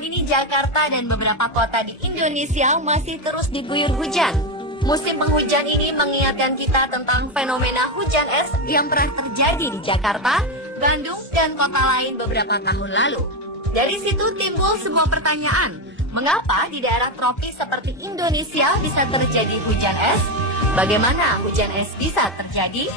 Belakangan ini Jakarta dan beberapa kota di Indonesia masih terus diguyur hujan. Musim penghujan ini mengingatkan kita tentang fenomena hujan es yang pernah terjadi di Jakarta, Bandung, dan kota lain beberapa tahun lalu. Dari situ timbul sebuah pertanyaan, mengapa di daerah tropis seperti Indonesia bisa terjadi hujan es? Bagaimana hujan es bisa terjadi?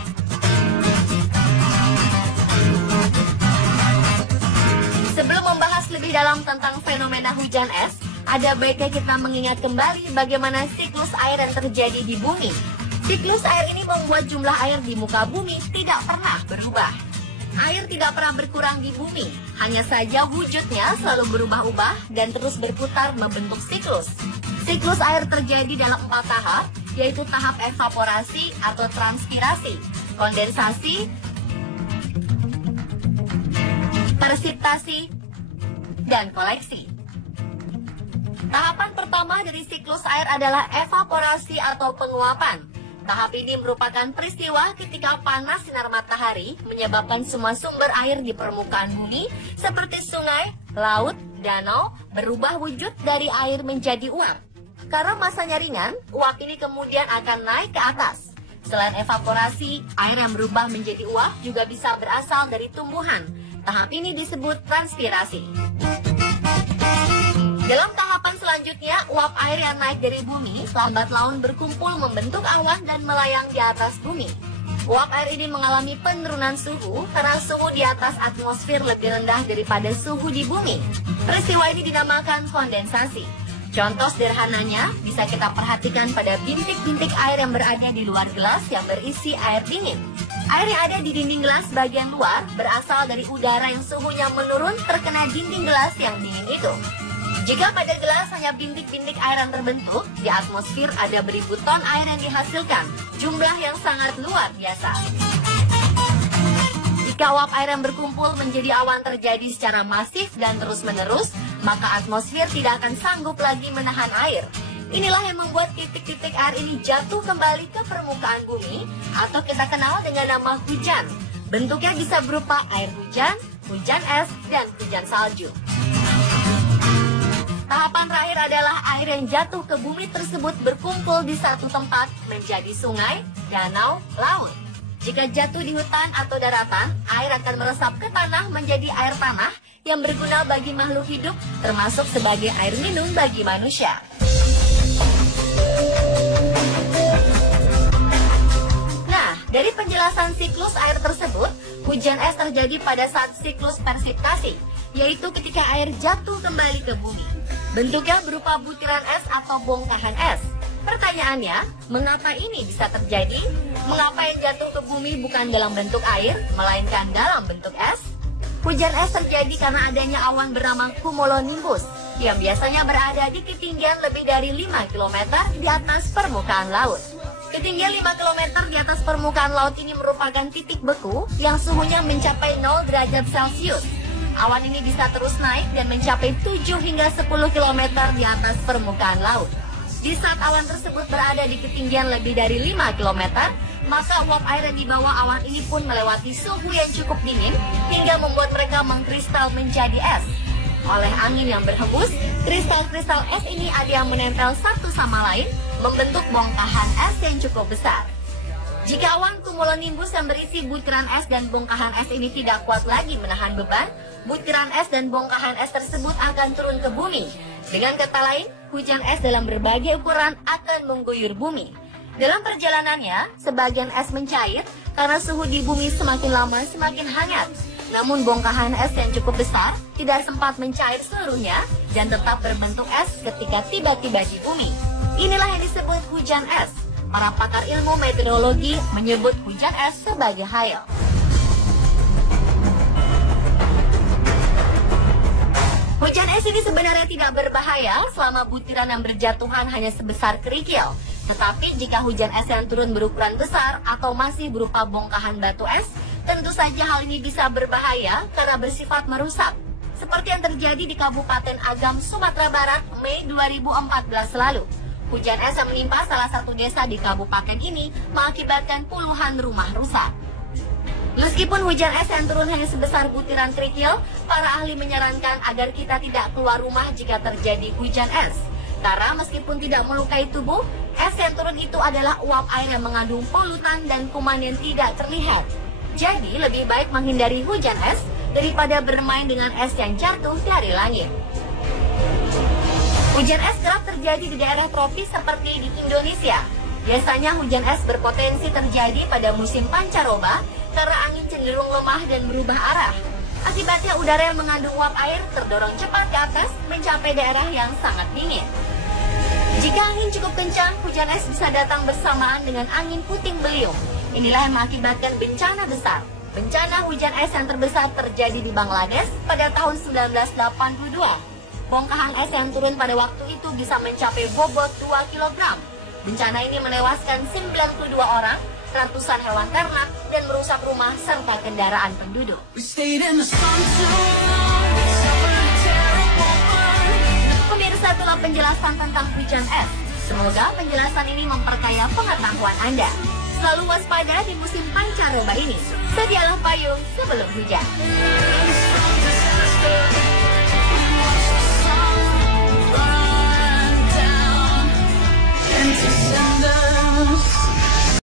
Sebelum membahas lebih dalam tentang fenomena hujan es, ada baiknya kita mengingat kembali bagaimana siklus air yang terjadi di bumi. Siklus air ini membuat jumlah air di muka bumi tidak pernah berubah. Air tidak pernah berkurang di bumi, hanya saja wujudnya selalu berubah-ubah dan terus berputar membentuk siklus. Siklus air terjadi dalam 4 tahap, yaitu tahap evaporasi atau transpirasi, kondensasi, presipitasi, dan koleksi. Tahapan pertama dari siklus air adalah evaporasi atau penguapan. Tahap ini merupakan peristiwa ketika panas sinar matahari menyebabkan semua sumber air di permukaan bumi seperti sungai, laut, danau berubah wujud dari air menjadi uap. Karena masanya ringan, uap ini kemudian akan naik ke atas. Selain evaporasi, air yang berubah menjadi uap juga bisa berasal dari tumbuhan. Tahap ini disebut transpirasi. Dalam tahapan selanjutnya, uap air yang naik dari bumi lambat laun berkumpul membentuk awan dan melayang di atas bumi. Uap air ini mengalami penurunan suhu karena suhu di atas atmosfer lebih rendah daripada suhu di bumi. Peristiwa ini dinamakan kondensasi. Contoh sederhananya bisa kita perhatikan pada bintik-bintik air yang berada di luar gelas yang berisi air dingin. Air yang ada di dinding gelas bagian luar berasal dari udara yang suhunya menurun terkena dinding gelas yang dingin itu. Jika pada gelas hanya bintik-bintik air yang terbentuk, di atmosfer ada beribu ton air yang dihasilkan, jumlah yang sangat luar biasa. Jika uap air yang berkumpul menjadi awan terjadi secara masif dan terus-menerus, maka atmosfer tidak akan sanggup lagi menahan air. Inilah yang membuat titik-titik air ini jatuh kembali ke permukaan bumi, atau kita kenal dengan nama hujan. Bentuknya bisa berupa air hujan, hujan es, dan hujan salju. Tahapan terakhir adalah air yang jatuh ke bumi tersebut berkumpul di satu tempat menjadi sungai, danau, laut. Jika jatuh di hutan atau daratan, air akan meresap ke tanah menjadi air tanah yang berguna bagi makhluk hidup, termasuk sebagai air minum bagi manusia. Nah, dari penjelasan siklus air tersebut, hujan es terjadi pada saat siklus presipitasi, yaitu ketika air jatuh kembali ke bumi. Bentuknya berupa butiran es atau bongkahan es. Pertanyaannya, mengapa ini bisa terjadi? Mengapa yang jatuh ke bumi bukan dalam bentuk air, melainkan dalam bentuk es? Hujan es terjadi karena adanya awan bernama cumulonimbus, yang biasanya berada di ketinggian lebih dari 5 km di atas permukaan laut. Ketinggian 5 km di atas permukaan laut ini merupakan titik beku yang suhunya mencapai 0 derajat Celcius. Awan ini bisa terus naik dan mencapai 7 hingga 10 km di atas permukaan laut. Di saat awan tersebut berada di ketinggian lebih dari 5 km, maka uap air yang dibawa awan ini pun melewati suhu yang cukup dingin hingga membuat mereka mengkristal menjadi es. Oleh angin yang berhembus, kristal-kristal es ini ada yang menempel satu sama lain, membentuk bongkahan es yang cukup besar. Jika awan cumulonimbus yang berisi butiran es dan bongkahan es ini tidak kuat lagi menahan beban, butiran es dan bongkahan es tersebut akan turun ke bumi. Dengan kata lain, hujan es dalam berbagai ukuran akan mengguyur bumi. Dalam perjalanannya, sebagian es mencair karena suhu di bumi semakin lama semakin hangat. Namun bongkahan es yang cukup besar tidak sempat mencair seluruhnya dan tetap berbentuk es ketika tiba-tiba di bumi. Inilah yang disebut hujan es. Para pakar ilmu meteorologi menyebut hujan es sebagai hail. Hujan es ini sebenarnya tidak berbahaya selama butiran yang berjatuhan hanya sebesar kerikil. Tetapi jika hujan es yang turun berukuran besar atau masih berupa bongkahan batu es, tentu saja hal ini bisa berbahaya karena bersifat merusak. Seperti yang terjadi di Kabupaten Agam, Sumatera Barat, Mei 2014 lalu. Hujan es yang menimpa salah satu desa di kabupaten ini mengakibatkan puluhan rumah rusak. Meskipun hujan es yang turun hanya sebesar butiran kerikil, para ahli menyarankan agar kita tidak keluar rumah jika terjadi hujan es. Karena meskipun tidak melukai tubuh, es yang turun itu adalah uap air yang mengandung polutan dan kuman yang tidak terlihat. Jadi lebih baik menghindari hujan es daripada bermain dengan es yang jatuh dari langit. Hujan es kerap terjadi di daerah tropis seperti di Indonesia. Biasanya hujan es berpotensi terjadi pada musim pancaroba karena angin cenderung lemah dan berubah arah. Akibatnya udara yang mengandung uap air terdorong cepat ke atas mencapai daerah yang sangat dingin. Jika angin cukup kencang, hujan es bisa datang bersamaan dengan angin puting beliung. Inilah yang mengakibatkan bencana besar. Bencana hujan es yang terbesar terjadi di Bangladesh pada tahun 1982. Bongkahan es yang turun pada waktu itu bisa mencapai bobot 2 kg. Bencana ini menewaskan 92 orang, ratusan hewan ternak, dan merusak rumah serta kendaraan penduduk. Pemirsa, itulah penjelasan tentang hujan es. Semoga penjelasan ini memperkaya pengetahuan Anda. Selalu waspada di musim pancaroba ini. Sedialah payung sebelum hujan.